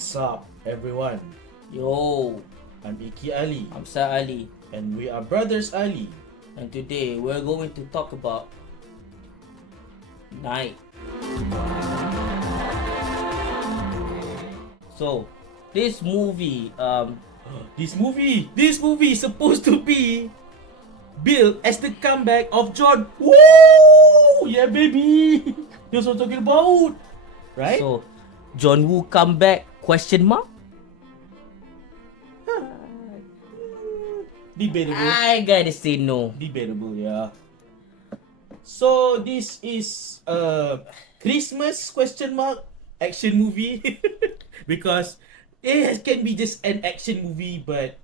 What's up, everyone? Yo, I'm Iki Ali, I'm Sir Ali, and we are Brothers Ali. and today we're going to talk about night. So, this movie, This movie is supposed to be billed as the comeback of John. Woo! Yeah, baby. That's what I'm talking about, right? so John Woo come back? Question mark? Debatable. I gotta say no. Debatable, yeah. So this is a Christmas question mark action movie because it can be just an action movie, but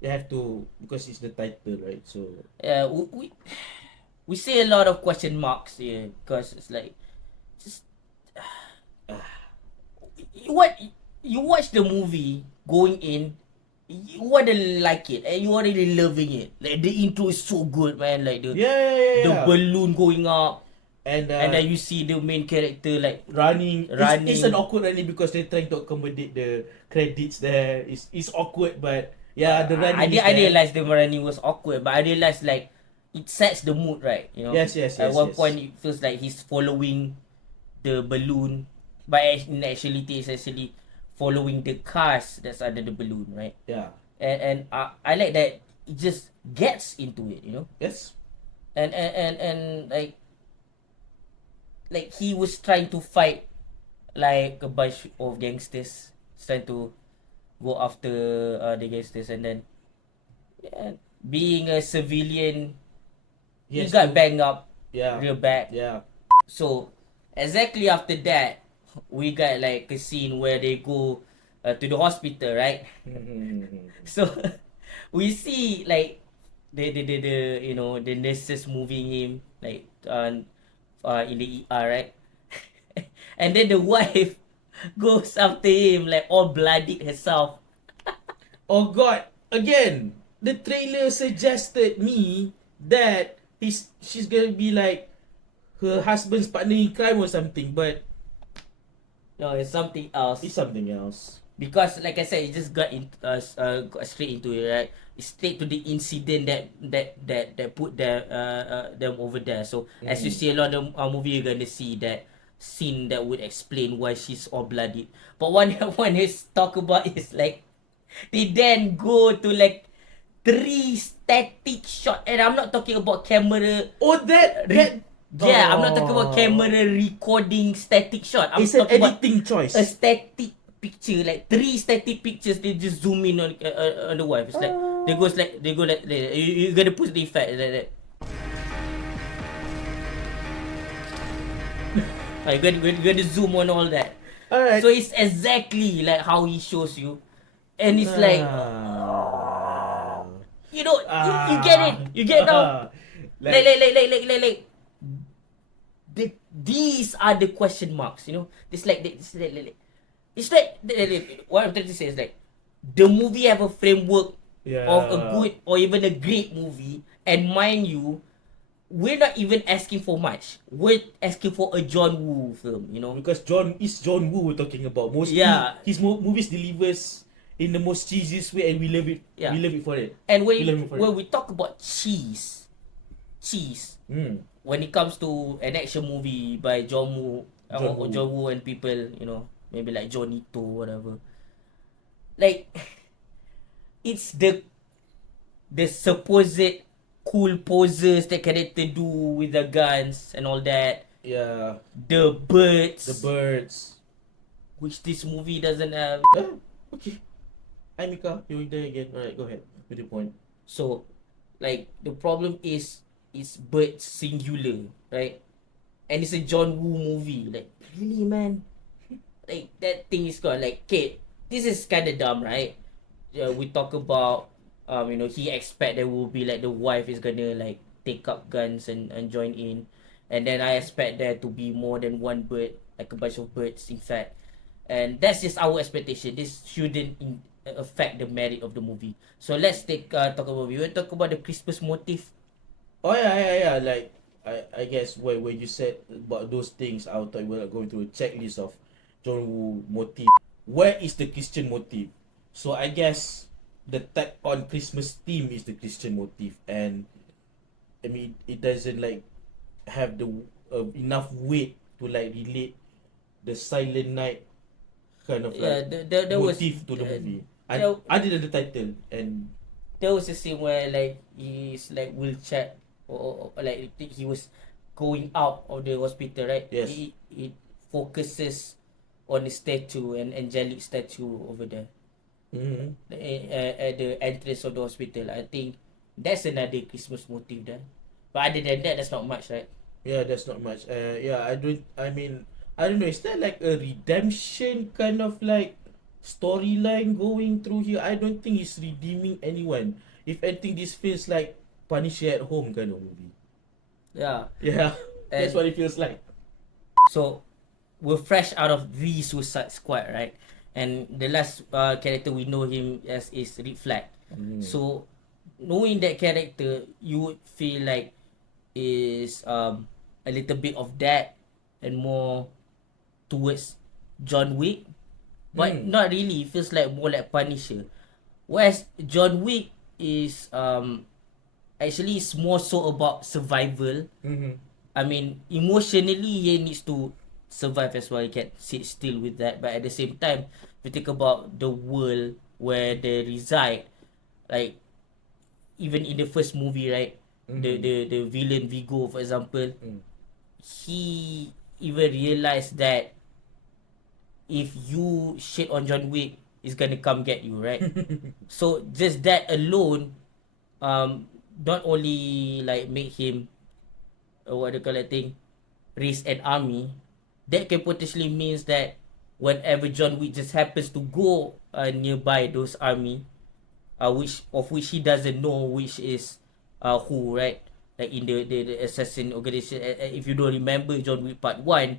you have to because it's the title, right? So We see a lot of question marks here because it's like just you watch the movie going in. You wanna like it and you already loving it. Like the intro is so good, man. Like the yeah. balloon going up, And and then you see the main character like running. running. It's an awkward running because they're trying to accommodate the credits there. It's awkward, but yeah, the running is I there. realized the running was awkward, but I realized like it sets the mood, right? You know. Yes. At one point, it feels like he's following the balloon, but in actuality, it's actually following the cars that's under the balloon, right? Yeah. And I like that it just gets into it, you know. Yes. And like he was trying to fight like a bunch of gangsters. He's trying to go after the gangsters, and then being a civilian, he Yes. got banged up Yeah. real bad. Yeah. So exactly after that, we got like a scene where they go to the hospital, right? So we see like the you know the nurses moving him like in the ER, right? And then the wife goes after him like all bloodied herself. Oh God! Again, the trailer suggested me that she's gonna be like her husband's partner in crime or something, but No, it's something else. it's something else. Because like I said, it just got got straight into it, right? It's straight to the incident that put them over there. So as you see a lot of the movie, you're gonna see that scene that would explain why she's all bloody. But one is talk about is like they then go to like 3 static shot, and I'm not talking about camera. Oh, that Yeah, I'm not talking about camera recording static shot. I'm It's an talking about editing choice. a static picture, like 3 static pictures. They just zoom in on the wife. It's like they go like you gotta put the effect like that. You gotta zoom on all that. Alright. So it's exactly like how he shows you, and it's like you know you get it. You get now. Like these are the question marks, you know. It's like what I'm trying to say is like the movie have a framework of a good or even a great movie, and mind you, we're not even asking for much. We're asking for a John Woo film, you know. Because John Woo we're talking about. Mostly his movies delivers in the most cheesiest way, and we love it. Yeah. We love it for it. And We love it for when we talk about cheese, when it comes to an action movie by John Woo and people, you know, maybe like Jonito or whatever, like it's the supposed cool poses that character do with the guns and all that. Yeah. The birds, which this movie doesn't have. Okay. Hi Mika, you're there again. Alright, go ahead with your point. So, like the problem is it's birds singular, right? And it's a John Woo movie. Like really, man. Like that thing is gone. Like, okay, this is kind of dumb, right? We talk about you know, he expect there will be like the wife is gonna like take up guns and join in, and then I expect there to be more than one bird, like a bunch of birds, in fact, and that's just our expectation. This shouldn't affect the merit of the movie. So let's talk about we will talk about the Christmas motif. Oh yeah. Like I guess when you said about those things, I thought we were going through a checklist of John Woo motif where is the Christian motive? So I guess the tag on Christmas theme is the Christian motive, and I mean it doesn't like have the enough weight to like relate the Silent Night kind of Yeah, like there was motif to the movie. there, Other than the title and there was a scene where like he's like wheelchair, or like he was going out of the hospital, right? yes. It focuses on the statue, an angelic statue over there, Mm-hmm. at the entrance of the hospital. I think that's another Christmas motive there. But other than that, that's not much, right? Yeah, that's not much. Yeah, I don't. I mean, I don't know. Is there like a redemption kind of like storyline going through here? I don't think he's redeeming anyone. If anything, this feels like Punisher at Home kind of movie. Yeah, Yeah, that's and what it feels like. so we're fresh out of the Suicide Squad, right? And the last character we know him as is Rick Flag. Mm. So knowing that character, you would feel like is a little bit of that and more towards John Wick, but not really. It feels like more like Punisher. Whereas John Wick is actually is more so about survival. Mm-hmm. I mean, emotionally, he needs to survive as well. He can sit still with that. But at the same time, if you think about the world where they reside, like even in the first movie, right? The villain Vigo, for example, he even realized that if you shit on John Wick, he's gonna come get you, right? So just that alone, not only like make him what do you call that thing, raise an army, that can potentially means that whenever John Wick just happens to go nearby those army, which he doesn't know which is who, right? Like in the assassin organization. If you don't remember John Wick Part 1,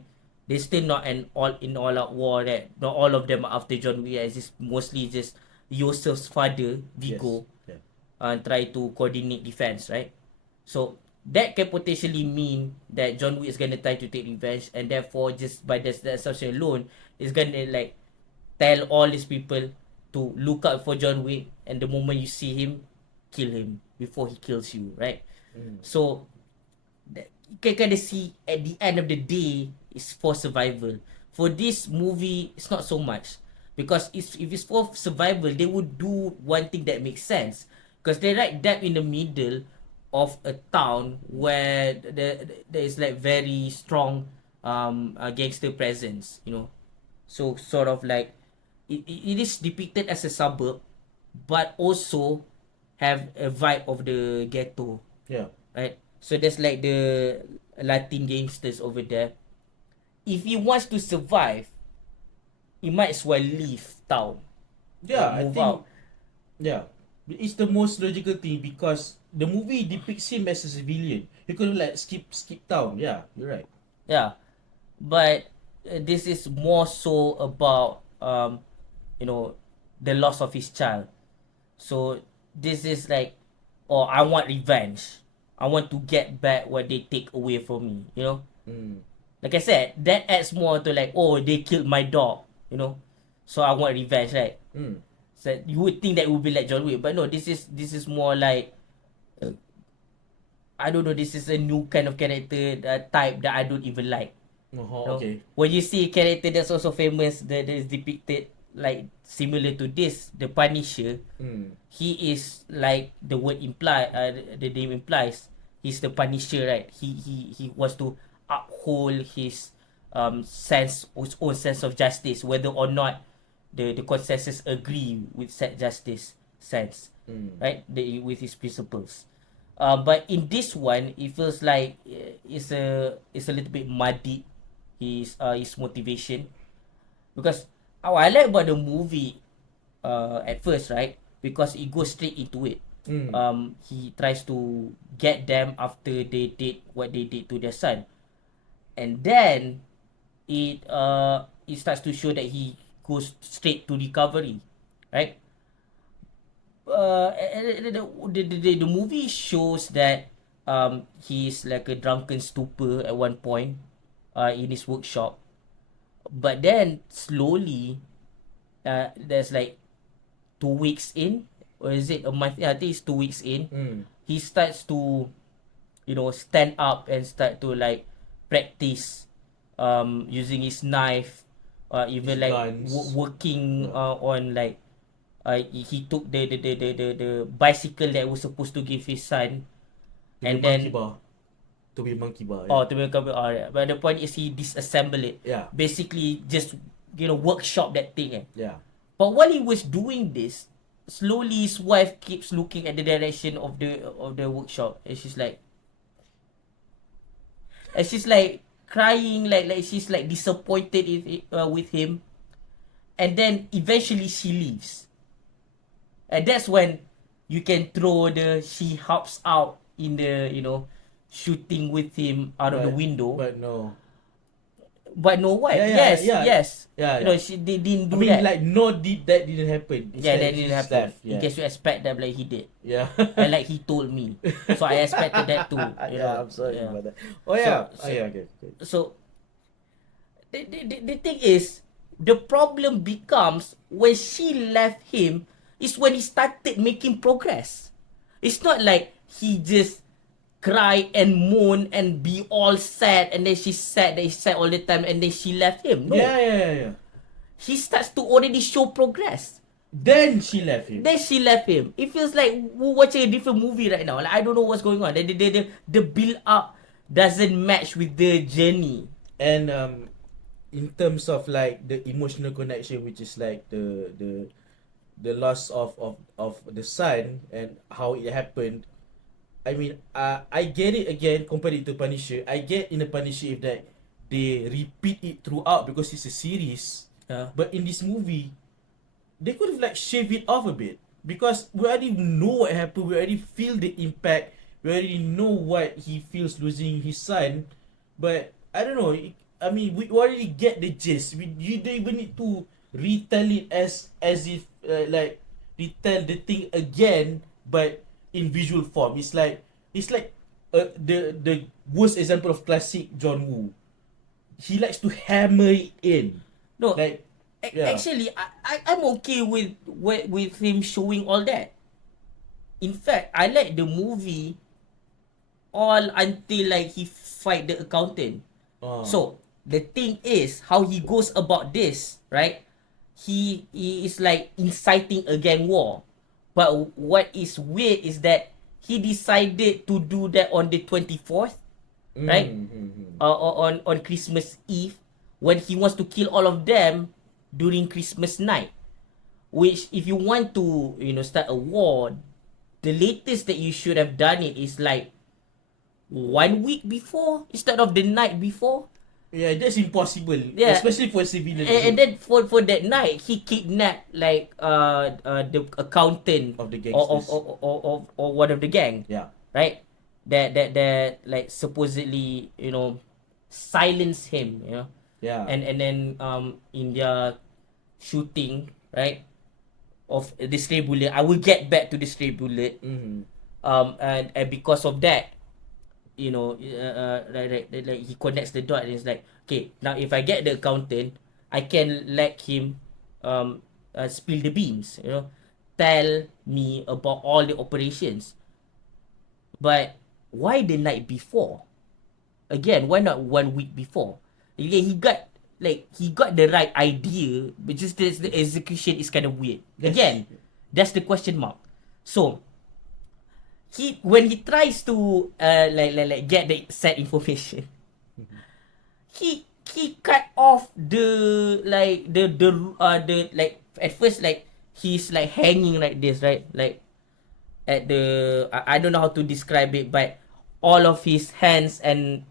they still not an all out war, that not all of them are after John Wick, as it's mostly just Yosef's father, Vigo, Yes. try to coordinate defense, right? So that can potentially mean that John Wick is gonna try to take revenge, and therefore just by that assumption alone, is gonna like tell all these people to look out for John Wick, and the moment you see him, kill him before he kills you, right? So you can kind of see at the end of the day, it's for survival. For this movie, it's not so much, because if it's for survival, they would do one thing that makes sense, because they're right dab in the middle of a town where there is like very strong gangster presence, you know. So sort of like it is depicted as a suburb, but also have a vibe of the ghetto, Yeah. right? So there's like the Latin gangsters over there. If he wants to survive, he might as well leave town. Yeah, I Move think out. yeah. It's the most logical thing because the movie depicts him as a civilian. He could like skip town. Yeah, you're right. Yeah. But this is more so about you know, the loss of his child. So this is like, oh, I want revenge. I want to get back what they take away from me, you know? Like I said, that adds more to like, oh, they killed my dog, you know? So I want revenge, right? So you would think that it would be like John Wick, but no, this is more like, I don't know, this is a new kind of character type that I don't even like. Oh, okay. When you see a character that's also famous that is depicted like similar to this, the Punisher, he is like the word the name implies, he's the Punisher, right? He wants to uphold his his own sense of justice, whether or not the consensus agree with that justice sense, right? With his principles. But in this one, it feels like it's a little bit muddy, his motivation, because I like about the movie at first, right? Because it goes straight into it. He tries to get them after they did what they did to their son, and then it starts to show that he goes straight to recovery, right? The movie shows that he's like a drunken stupor at one point in his workshop, but then slowly there's like 2 weeks in, or is it a month? Yeah, I think it's 2 weeks in. He starts to, stand up and start to like practice using his knife, even His like guns. working on like he took the bicycle that was supposed to give his son, To be and monkey then bar. To be monkey bar. oh, Yeah. to become but the point is he disassembled it. Yeah. Basically, just workshop that thing. Yeah. But while he was doing this, slowly his wife keeps looking at the direction of the workshop, and she's like crying, like she's like disappointed with him, and then eventually she leaves, and that's when you can throw the she hops out in the shooting with him out of the window. But no. But no, what? Yeah, yeah, Yes, yeah. yes. Yeah, yeah. They didn't I do mean, that. like, no, that didn't happen. Yeah, Instead, that he didn't just happen. left. In Yeah. case you expect that, like he did. Yeah. And like he told me. So I expected that too. Yeah, I'm sorry Yeah. about that. Oh, yeah. So, Yeah, okay. So the thing is, the problem becomes when she left him is when he started making progress. It's not like he just cry and moan and be all sad, and then she's sad that he's sad all the time, and then she left him. No. Yeah. He starts to already show progress. Then she left him. Then she left him. It feels like we're watching a different movie right now. Like, I don't know what's going on. The build up doesn't match with the journey. And in terms of like the emotional connection, which is like the loss of the son and how it happened. I mean, I get it again compared it to Punisher. I get in the Punisher if that they repeat it throughout because it's a series. Yeah. But in this movie, they could have like shaved it off a bit because we already know what happened. We already feel the impact. We already know what he feels losing his son. But I don't know. I mean, we already get the gist. You don't even need to retell it as if like retell the thing again, but in visual form. It's like the worst example of classic John Woo. He likes to hammer it in. No, Like, yeah. actually, I'm okay with him showing all that. In fact, I like the movie all until like he fight the accountant. So the thing is how he goes about this, right? He is like inciting a gang war. But what is weird is that he decided to do that on the 24th, right? On Christmas Eve, when he wants to kill all of them during Christmas night. Which, if you want to, start a war, the latest that you should have done it is like 1 week before instead of the night before. Yeah, that's impossible. Yeah. Especially for a civilian. And then for that night, he kidnapped like the accountant Of the gangsters. or one of the gang. Yeah. Right? That like supposedly, silence him, Yeah. And then in their shooting, right, of the stray bullet. I will get back to the stray bullet. And because of that, like he connects the dot and it's like, okay, now if I get the accountant, I can let him spill the beans, tell me about all the operations. But why the night before? Again, why not 1 week before? He got the right idea, but just the execution is kind of weird. Again, that's the question mark. So when he tries to like get the set information, he cut off the like at first like he's like hanging like this, right? Like at the I don't know how to describe it, but all of his hands and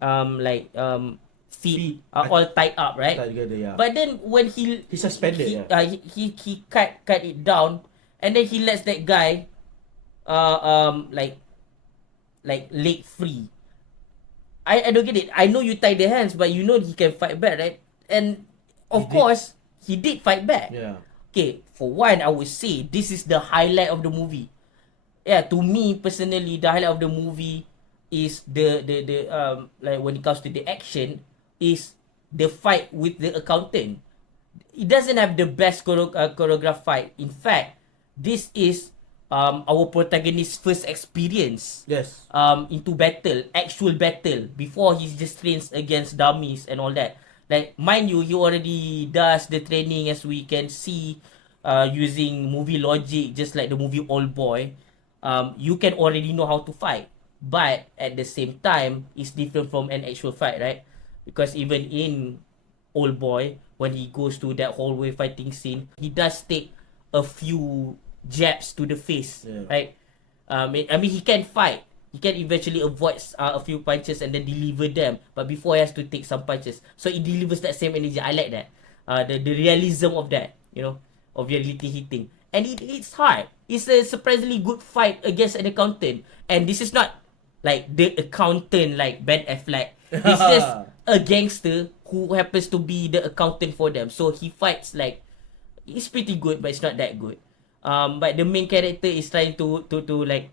feet are all tied up, right? Tied together, yeah. But then when he suspended, he cut it down, and then he lets that guy like leg free. I don't get it. I know you tie the hands, but he can fight back, right? And of course he did fight back. Yeah. Okay, for one, I would say this is the highlight of the movie. Yeah, to me personally, the highlight of the movie is the like when it comes to the action is the fight with the accountant. it doesn't have the best choreographed fight. In fact, this is our protagonist's first experience Yes. into battle, actual battle, before he just trains against dummies and all that. Like, mind you, he already does the training, as we can see, using movie logic, just like the movie Old Boy. You can already know how to fight, but at the same time, it's different from an actual fight, right? Because even in Old Boy, when he goes to that hallway fighting scene, he does take a few jabs to the face, right? I mean, he can fight. He can eventually avoid a few punches and then deliver them. But before, he has to take some punches. So it delivers that same energy. I like that. The realism of that, you know, of reality hitting. And it's hard. It's a surprisingly good fight against an accountant. And this is not like the accountant like Ben Affleck. It's just a gangster who happens to be the accountant for them. So he fights like, it's pretty good, but it's not that good. But the main character is trying to like,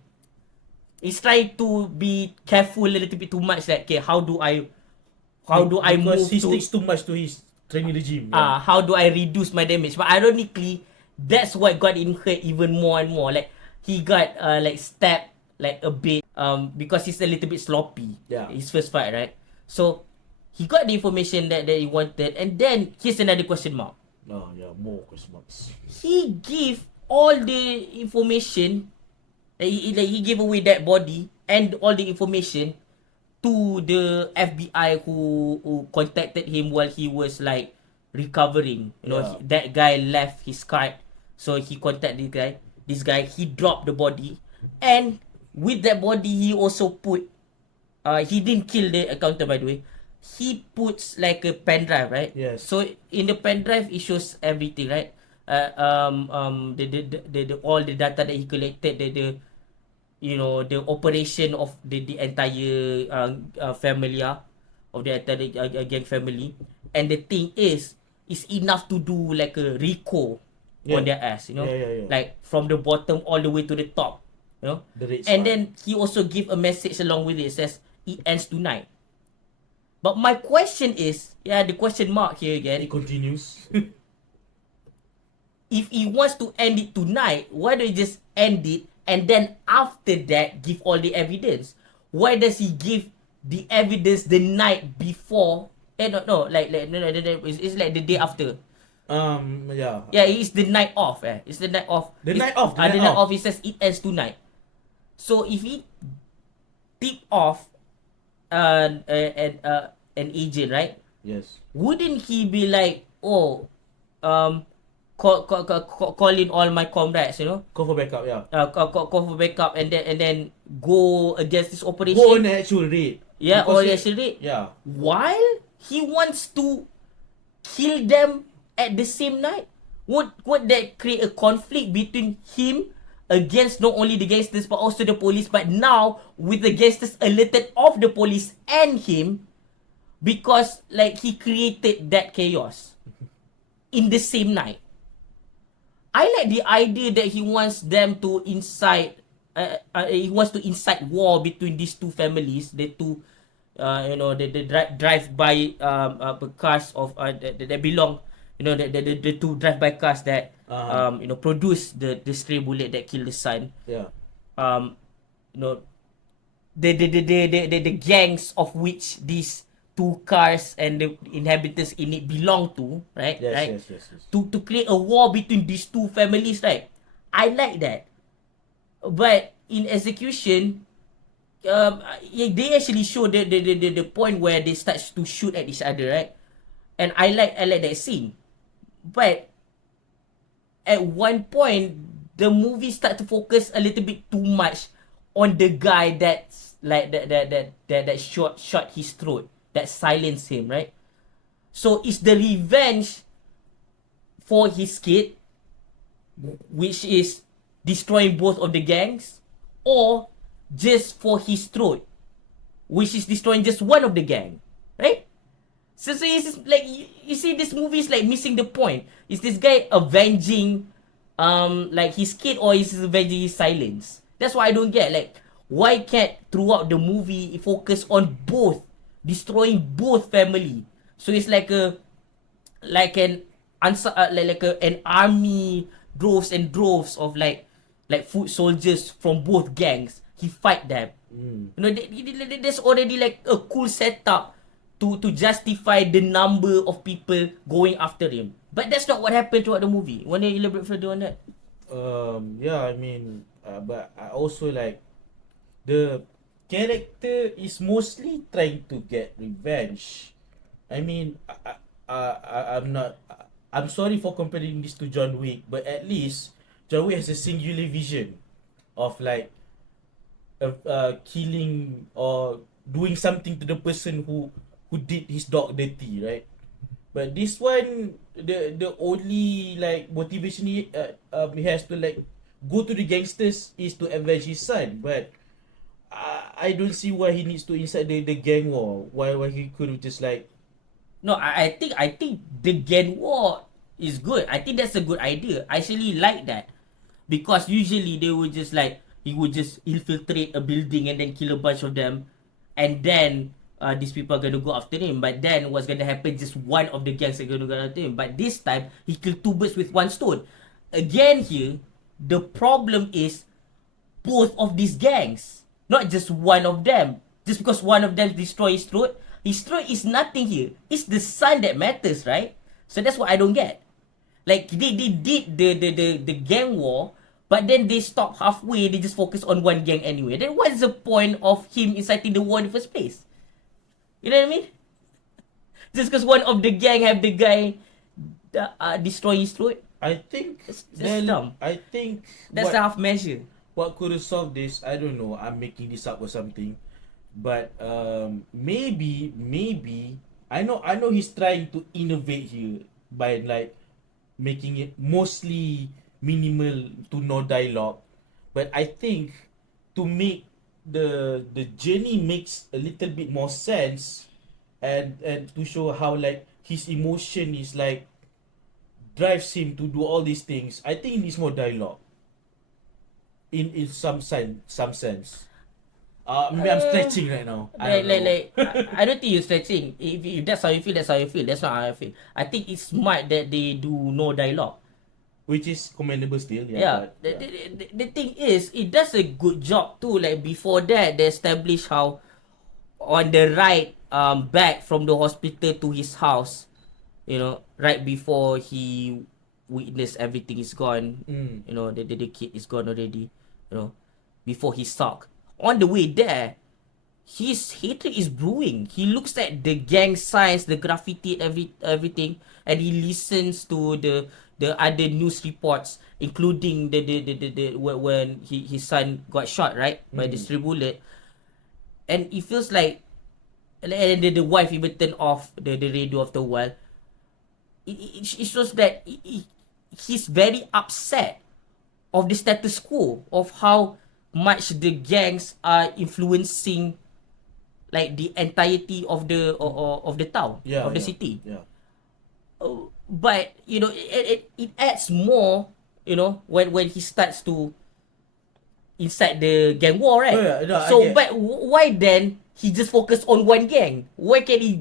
he's trying to be careful a little bit too much. Like, okay, how do I Because move he to sticks too much to his training regime. how do I reduce my damage? But ironically, that's what got him hurt even more and more. Like, he got like stabbed like a bit because he's a little bit sloppy. Yeah. His first fight, right? So he got the information that he wanted, and then here's another question mark. Oh, yeah, more question marks. He give all the information, he gave away that body and all the information to the FBI who contacted him while he was like recovering. You know, Yeah. that guy left his card, so he contacted this guy. This guy, he dropped the body, and with that body, he also put. He didn't kill the accountant, by the way. He puts like a pen drive, right? Yes. So in the pen drive, it shows everything, right? The all the data that he collected, the you know, the operation of the entire family, of the entire gang family. And the thing is, it's enough to do like a Rico on their ass, you know, Yeah. like from the bottom all the way to the top, you know. The rate And spike. then he also give a message along with it. It says it ends tonight. But my question is, the question mark here again. It continues. If he wants to end it tonight, why don't he just end it and then after that give all the evidence? Why does he give the evidence the night before? No, it's like the day after. Yeah. Yeah, it's the night off. It's the night off. The It's- night off, the the night night off. off. It says it ends tonight. So if he tip off an agent, right? Yes. Wouldn't he be like, oh, call in all my comrades, you know, Go for backup, yeah. call for backup, and then go against this operation? Go on the actual raid. Yeah, Because or he- actually, Yeah. while he wants to kill them at the same night, would that create a conflict between him against not only the gangsters but also the police? But now with the gangsters alerted of the police and him, because like he created that chaos in the same night. I like the idea that he wants them to incite. He wants to incite war between these two families. The two, you know, the drive-by cars of that belong. You know, the two drive-by cars that you know, produce the stray bullet that killed the son. Yeah. You know, the gangs of which these two cars and the inhabitants in it belong to, right? Yes, right? yes. To create a war between these two families, right? I like that. But in execution, they actually show the point where they start to shoot at each other, right? And I like that scene. But at one point, the movie start to focus a little bit too much on the guy that's like that shot his throat, that silenced him, right? So it's the revenge for his kid, which is destroying both of the gangs, or just for his throat, which is destroying just one of the gang, right? So it's just like you see, this movie is like missing the point. Is this guy avenging like his kid, or is he avenging his silence? That's why I don't get, like, why can't throughout the movie focus on both, destroying both family? So it's like an an army, droves and droves of foot soldiers from both gangs. He fight them. You know, there's already like a cool setup to justify the number of people going after him. But that's not what happened throughout the movie. Want to elaborate further on that? Yeah, I mean, but I also like the character is mostly trying to get revenge. I mean, I'm not. I'm sorry for comparing this to John Wick, but at least John Wick has a singular vision of like killing or doing something to the person who did his dog dirty, right? But this one, the only like motivation he has to like go to the gangsters is to avenge his son. But I don't see why he needs to incite the gang war. Why he could have just like No, I think the gang war is good. I think that's a good idea. I actually like that. Because usually they would just like he would just infiltrate a building and then kill a bunch of them, and then these people are gonna go after him. But then what's gonna happen? Just one of the gangs are gonna go after him. But this time he killed two birds with one stone. Again here, the problem is both of these gangs, not just one of them. Just because one of them destroy his throat is nothing here. It's the son that matters, right? So that's what I don't get. Like they did the gang war, but then they stop halfway. They just focus on one gang anyway. Then what's the point of him inciting the war in the first place? You know what I mean? Just because one of the gang have the guy destroy his throat. I think That's dumb. I think That's the half measure. what could have solved this, I don't know. I'm making this up or something. But maybe I know he's trying to innovate here by like making it mostly minimal to no dialogue. But I think to make the journey makes a little bit more sense, and to show how like his emotion is like drives him to do all these things, I think it needs more dialogue. In some sense. Maybe I'm stretching right now. I don't know. I don't think you're stretching. If that's how you feel, that's how you feel. That's not how I feel. I think it's smart that they do no dialogue. Which is commendable still, Yeah. But, The thing is, it does a good job too. Like before that, they established how on the ride back from the hospital to his house, you know, right before he witnessed everything is gone, you know, the kid is gone already, you know, before he sucked. On the way there, his hatred is brewing. He looks at the gang signs, the graffiti, everything, and he listens to the other news reports, including the when his son got shot, right, by the stray bullet, and it feels like, and the wife even turned off the radio after a while. It shows that he's very upset of the status quo of how much the gangs are influencing like the entirety of the town, of the city. Yeah. But you know, it adds more, you know, when he starts to incite the gang war, right? Oh, yeah, no, So but why then he just focus on one gang? Why can't he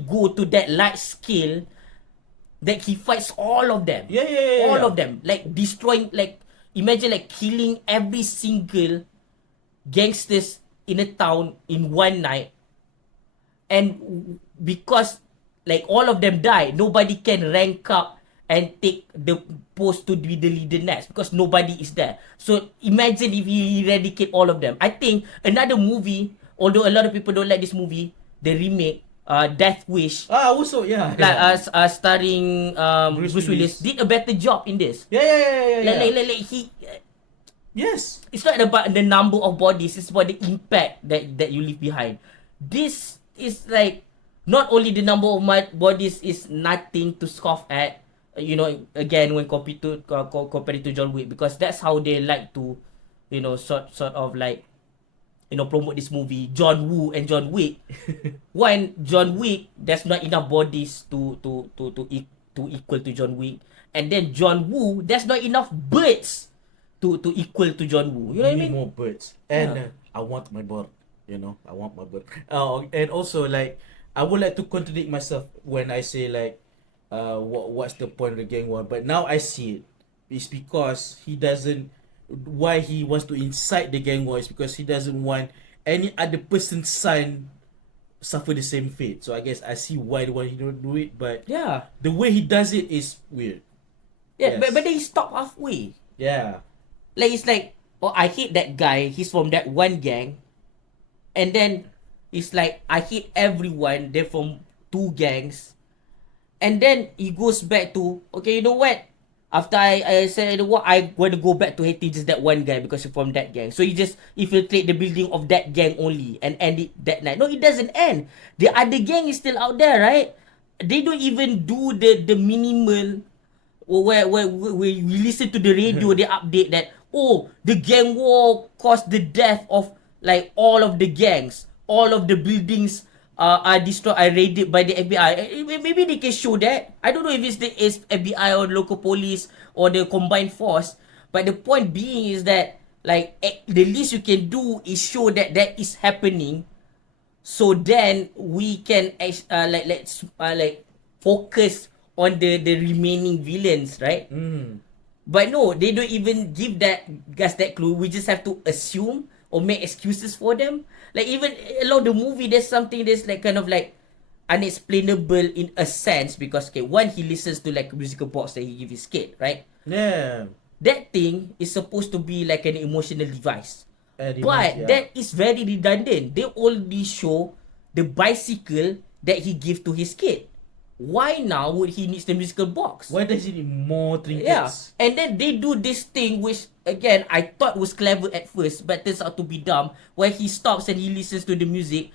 go to that large scale that he fights all of them? Yeah. All of them, like destroying, like imagine like killing every single gangsters in a town in one night, and because like all of them die, nobody can rank up and take the post to be the leader next because nobody is there. So imagine if he eradicate all of them. I think another movie, although a lot of people don't like this movie, the remake, Death Wish, Also, yeah. like starring Bruce Willis, did a better job in this. Yeah. Like he, Yes. it's not about the number of bodies, it's about the impact that you leave behind. This is like, not only the number of bodies is nothing to scoff at, you know, again when compared to John Wick, because that's how they like to, you know, sort of like, you know, promote this movie, John Woo and John Wick. When John Wick, there's not enough bodies to equal to John Wick, and then John Woo, there's not enough birds to equal to John Woo. You know what I Need mean? more birds. And Yeah. I want my bird. You know, I want my bird. And also like I would like to contradict myself when I say like what's the point of the gang war. But now I see it. It's because he doesn't. Why he wants to incite the gang war is because he doesn't want any other person's son suffer the same fate. So I guess I see why the one he don't do it, but Yeah. the way he does it is weird. Yeah, Yes. but then he stopped halfway. Yeah. Like it's like, oh, I hate that guy. He's from that one gang, and then it's like I hate everyone. They're from two gangs, and then he goes back to, okay, you know what? After I said what, I want to go back to hating just that one guy because he's from that gang. So he just infiltrate the building of that gang only and end it that night. No, it doesn't end. The other gang is still out there, right? They don't even do the minimal where we listen to the radio, they update that, oh, the gang war caused the death of like all of the gangs, all of the buildings are destroyed, are raided by the FBI. Maybe they can show that. I don't know if it's the FBI or local police or the combined force, but the point being is that like the least you can do is show that that is happening, so then we can like focus on the remaining villains, right? But no, they don't even give that clue. We just have to assume or make excuses for them. Like even along the movie, there's something that's like kind of like unexplainable in a sense because okay, one, he listens to like a musical box that he give his kid, right? Yeah. That thing is supposed to be like an emotional device. Device, But yeah. that is very redundant. They only show the bicycle that he give to his kid. Why now would he needs the musical box? Why does he need more Yeah, trinkets? and then they do this thing which again I thought was clever at first, but turns out to be dumb. Where he stops and he listens to the music,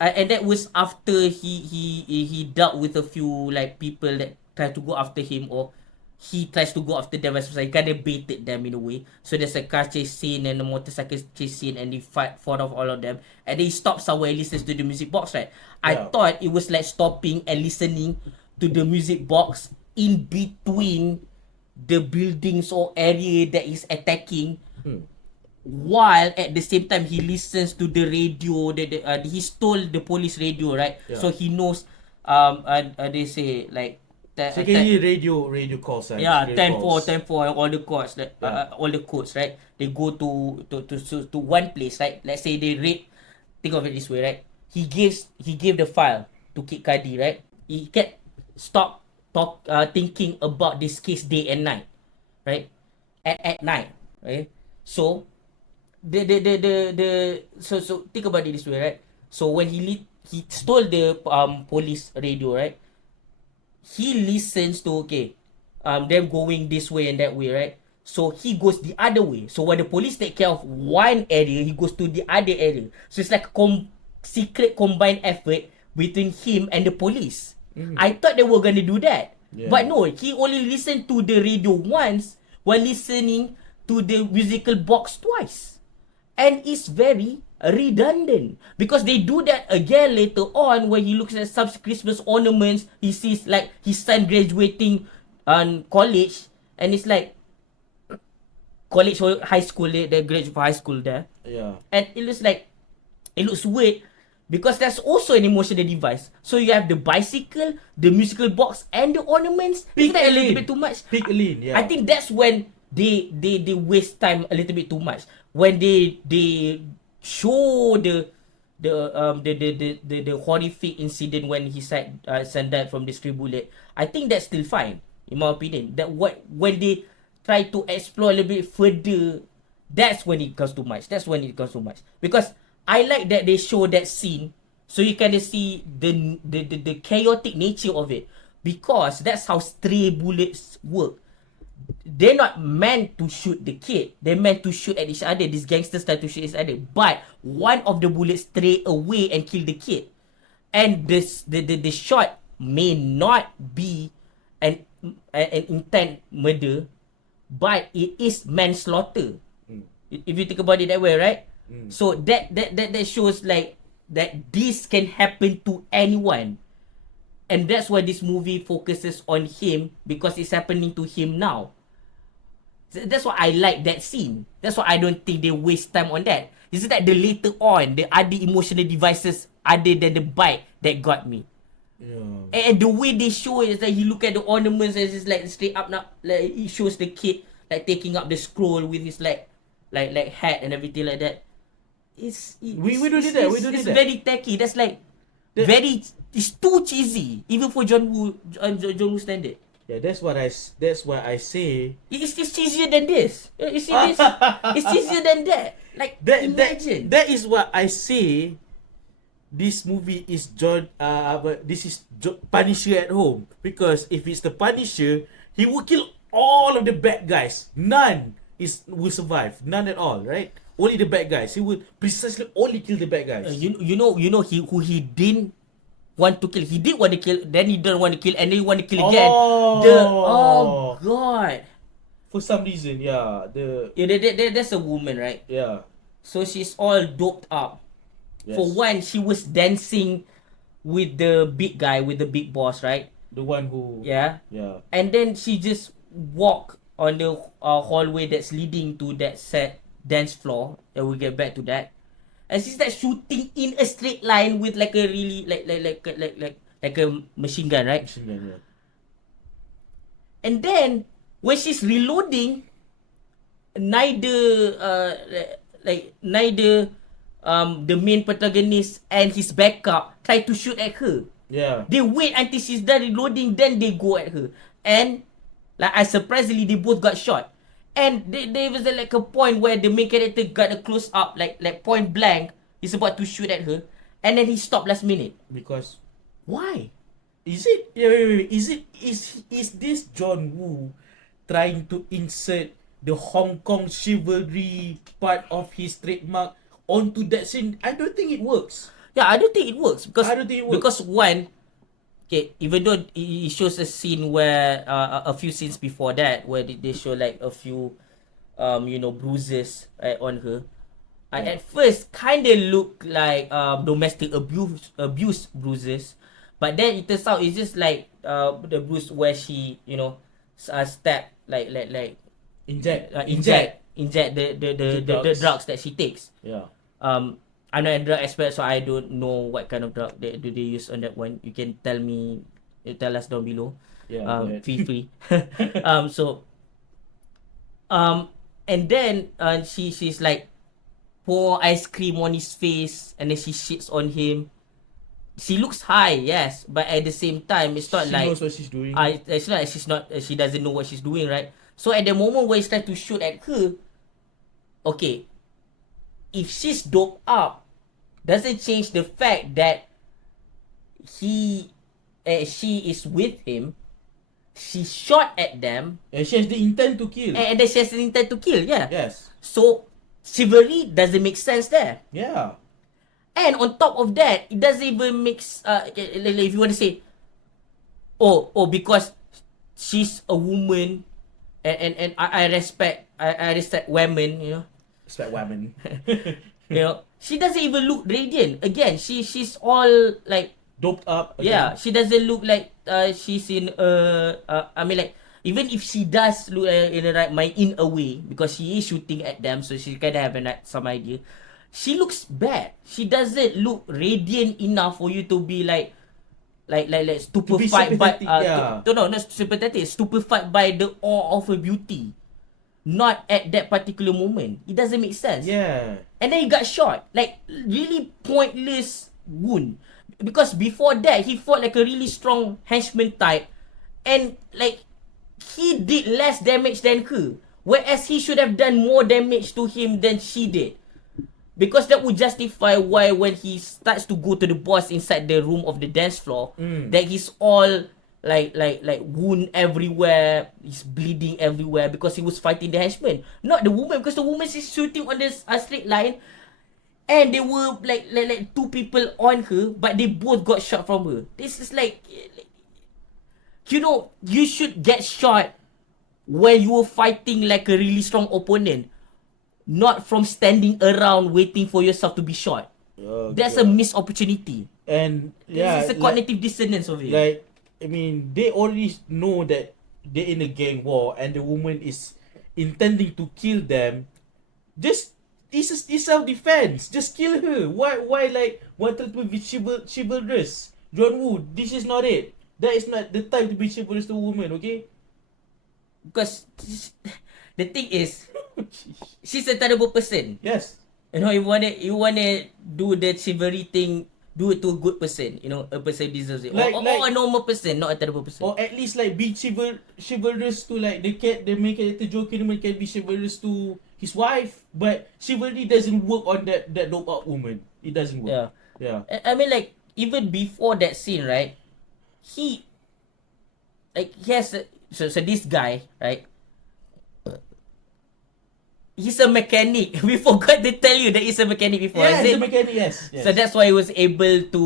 and that was after he dealt with a few like people that try to go after him, or he tries to go after them as well. He kind of baited them in a way. So there's a car chase scene and a motorcycle chase scene, and they fought off all of them. And then he stops somewhere and listens to the music box, right? I Yeah. thought it was like stopping and listening to the music box in between the buildings or area that is attacking, while at the same time he listens to the radio. He stole the police radio, right? Yeah. So he knows. They say like. So can you radio calls? Yeah, radio 10-4, calls. 10-4, and all the codes, all the codes, right? They go to one place, right? Let's say they raid. Think of it this way, right? He gave the file to Kid Cudi, right? He can't stop thinking about this case day and night, right? At night, right? So so think about it this way, right? So when he stole the police radio, right? He listens to them going this way and that way, right? So he goes the other way. So when the police take care of one area, he goes to the other area. So it's like a secret combined effort between him and the police. I thought they were gonna do that, but no. He only listened to the radio once while listening to the musical box twice, and it's very redundant because they do that again later on when he looks at some Christmas ornaments. He sees like his son graduating college, and it's like college or high school. They graduate for high school there, Yeah. and it looks weird because that's also an emotional device. So you have the bicycle, the musical box, and the ornaments. Isn't that a little bit too much? Pick a lane, yeah. I think that's when they waste time a little bit too much. When they show the horrific incident when his son died from the stray bullet. I think that's still fine, in my opinion. That when they try to explore a little bit further, that's when it comes too much. Because I like that they show that scene, so you kind of see the chaotic nature of it. Because that's how stray bullets work. They're not meant to shoot the kid. They're meant to shoot at each other. These gangsters try to shoot each other. But one of the bullets stray away and kill the kid. And the shot may not be an intent murder, but it is manslaughter. If you think about it that way, right? So that shows like that this can happen to anyone. And that's why this movie focuses on him, because it's happening to him now. That's why I like that scene. That's why I don't think they waste time on that. It's that the later on, the other emotional devices other than the bike that got me. Yeah. And the way they show it is like he look at the ornaments and it's like straight up now, like it shows the kid like taking up the scroll with his like hat and everything like that. We don't need that. We don't It's need that. very tacky. That's like very. It's too cheesy, even for John Woo standard. Yeah, that's why I say It's cheesier than this. You see this? It's cheesier than that. Like imagine. that is what I say. This movie is this is Punisher at home, because if it's the Punisher, he will kill all of the bad guys. None will survive. None at all, right? Only the bad guys. He will precisely only kill the bad guys. You know he didn't want to kill. He did want to kill, then he didn't want to kill, and then he want to kill again. Oh god. For some reason, yeah. There's a woman, right? Yeah. So she's all doped up. Yes. For one, she was dancing with the big guy, with the big boss, right? The one who Yeah. Yeah. And then she just walk on the hallway that's leading to that set dance floor. And we'll get back to that. And she's like shooting in a straight line with like a really like a machine gun, right? Machine gun, yeah. And then when she's reloading, neither the main protagonist and his backup try to shoot at her. Yeah. They wait until she's done reloading, then they go at her. And like surprisingly, they both got shot. And there was like a point where the main character got a close up, like point blank. He's about to shoot at her, and then he stopped last minute. Because Why? is it? Yeah, wait. Is this John Woo trying to insert the Hong Kong chivalry part of his trademark onto that scene? I don't think it works. Yeah, I don't think it works because I don't think it works. because one, okay, even though it shows a scene where a few scenes before that where they show like a few bruises on her. At first kind of look like domestic abuse bruises, but then it turns out it's just like the bruise where she stab like Inject the drugs that she takes. Yeah. I'm not a drug expert, so I don't know what kind of drug they use on that one. You can tell us down below. Yeah. Feel free. And then she's like pour ice cream on his face, and then she shits on him. She looks high, yes, but at the same time, it's not She like knows what she's doing. it's not like she doesn't know what she's doing, right? So at the moment where he's trying to shoot at her, okay, if she's doped up, doesn't change the fact that she is with him. She shot at them, And she has the intent to kill. and then she has an intent to kill. Yeah. Yes. So chivalry doesn't make sense there. Yeah. And on top of that, it doesn't even make if you want to say, because she's a woman, and I respect women, Respect women. she doesn't even look radiant. Again, she's all like Doped up. Again. yeah, she doesn't look like she's in I mean, like, even if she does look in the right mind in a way, because she is shooting at them, so she kind of have some idea. She looks bad. She doesn't look radiant enough for you to be like stupefied by not sympathetic, stupefied by the awe of her beauty. Not at that particular moment. It doesn't make sense. Yeah. And then he got shot. Like, really pointless wound. Because before that, he fought like a really strong henchman type. And, like, he did less damage than her. Whereas he should have done more damage to him than she did. Because that would justify why when he starts to go to the boss inside the room of the dance floor, that he's all like wound everywhere, he's bleeding everywhere because he was fighting the henchman. Not the woman, because the woman is shooting on this straight line, and there were like two people on her, but they both got shot from her. This is like, you should get shot when you were fighting like a really strong opponent, not from standing around waiting for yourself to be shot. That's a missed opportunity. And yeah, this is a cognitive dissonance of it. Like, I mean, they already know that they're in a gang war, and the woman is intending to kill them. Just it's self-defense. Just kill her. Why like wanted to be chivalrous? John Woo, this is not it. That is not the time to be chivalrous to a woman, okay? Because the thing is, she's a terrible person. Yes. You know, you wanna do the chivalry thing, do it to a good person. You know, a person deserves it. Like- or like- a normal person, not a terrible person. Or at least like be chivalrous to like the main character Joel Kinnaman can be chivalrous to his wife, but chivalry doesn't work on that dope out woman. It doesn't work. Yeah. Yeah. I mean, like, even before that scene, right? He has so this guy, right? He's a mechanic. We forgot to tell you that he's a mechanic before. Yeah, is he's it? a mechanic, yes. So that's why he was able to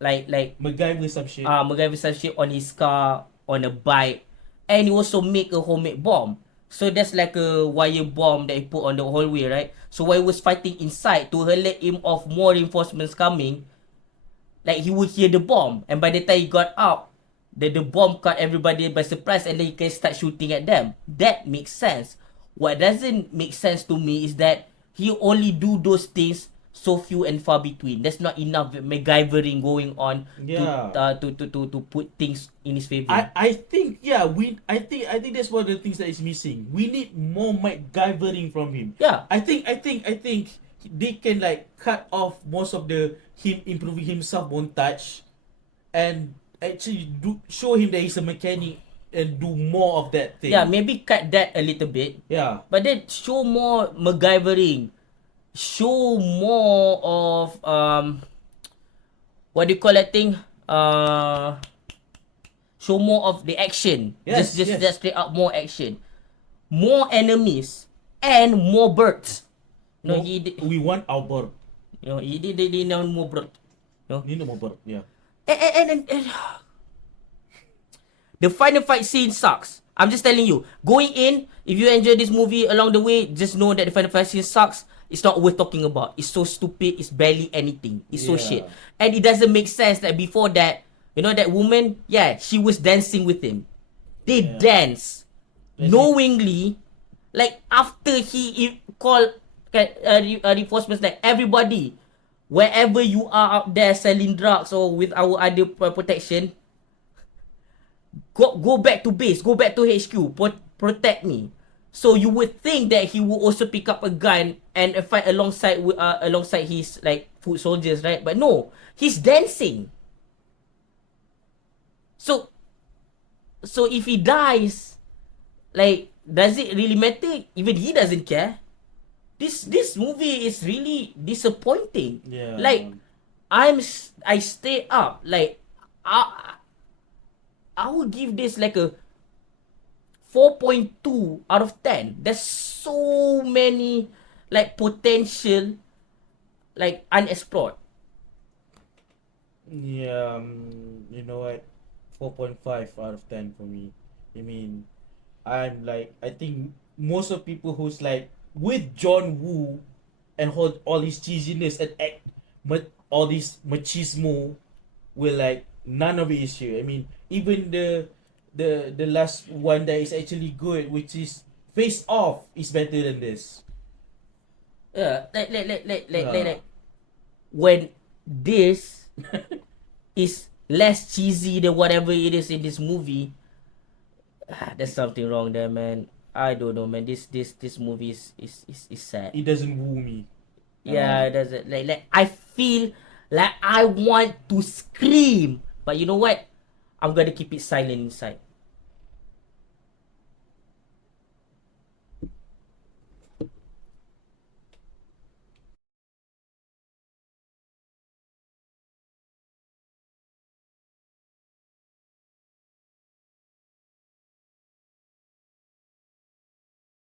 like MacGyver some shit. MacGyver some shit on his car, on a bike, and he also make a homemade bomb. So that's like a wire bomb that he put on the hallway, right? So while he was fighting inside to alert him of more reinforcements coming, like he would hear the bomb, and by the time he got out, the bomb caught everybody by surprise, and then he can start shooting at them. That makes sense. What doesn't make sense to me is that he only do those things so few and far between. There's not enough MacGyvering going on Yeah. to put things in his favor. I think yeah, I think that's one of the things that is missing. We need more MacGyvering from him. Yeah. I think they can like cut off most of the him improving himself montage and actually show him that he's a mechanic and do more of that thing. Yeah, maybe cut that a little bit. Yeah. But then show more MacGyvering. Show more of what do you call that thing? Show more of the action. Yes, just yes. straight up more action. More enemies and more birds. No, We want our bird. you know, he did more bird. No. We need more bird. Yeah. And the final fight scene sucks. I'm just telling you. Going in, if you enjoy this movie along the way, just know that the final fight scene sucks. It's not worth talking about. It's so stupid. It's barely anything. It's so Yeah. shit. And it doesn't make sense that before that, you know, that woman, yeah, she was dancing with him. They Yeah. dance That's knowingly, like after he called reinforcements, like everybody, wherever you are out there selling drugs or with our other protection, go back to base, go back to HQ, protect me. So you would think that he would also pick up a gun and fight alongside his like foot soldiers, right? But no, he's dancing. So if he dies, like, does it really matter? Even he doesn't care. This movie is really disappointing. Yeah. Like, I stay up. Like, I would give this like a 4.2 out of 10. There's so many like potential like unexplored. Yeah, you know what? 4.5 out of 10 for me. I mean, I think most of people who's like with John Woo and hold all his cheesiness and all this machismo will like none of it is here. I mean, even the last one that is actually good, which is Face Off, is better than this. Yeah, like when this is less cheesy than whatever it is in this movie, there's something wrong there, man. I don't know, man. This movie is sad. It doesn't woo me. Yeah, it doesn't. Like I feel like I want to scream, but you know what? I'm gonna keep it silent inside.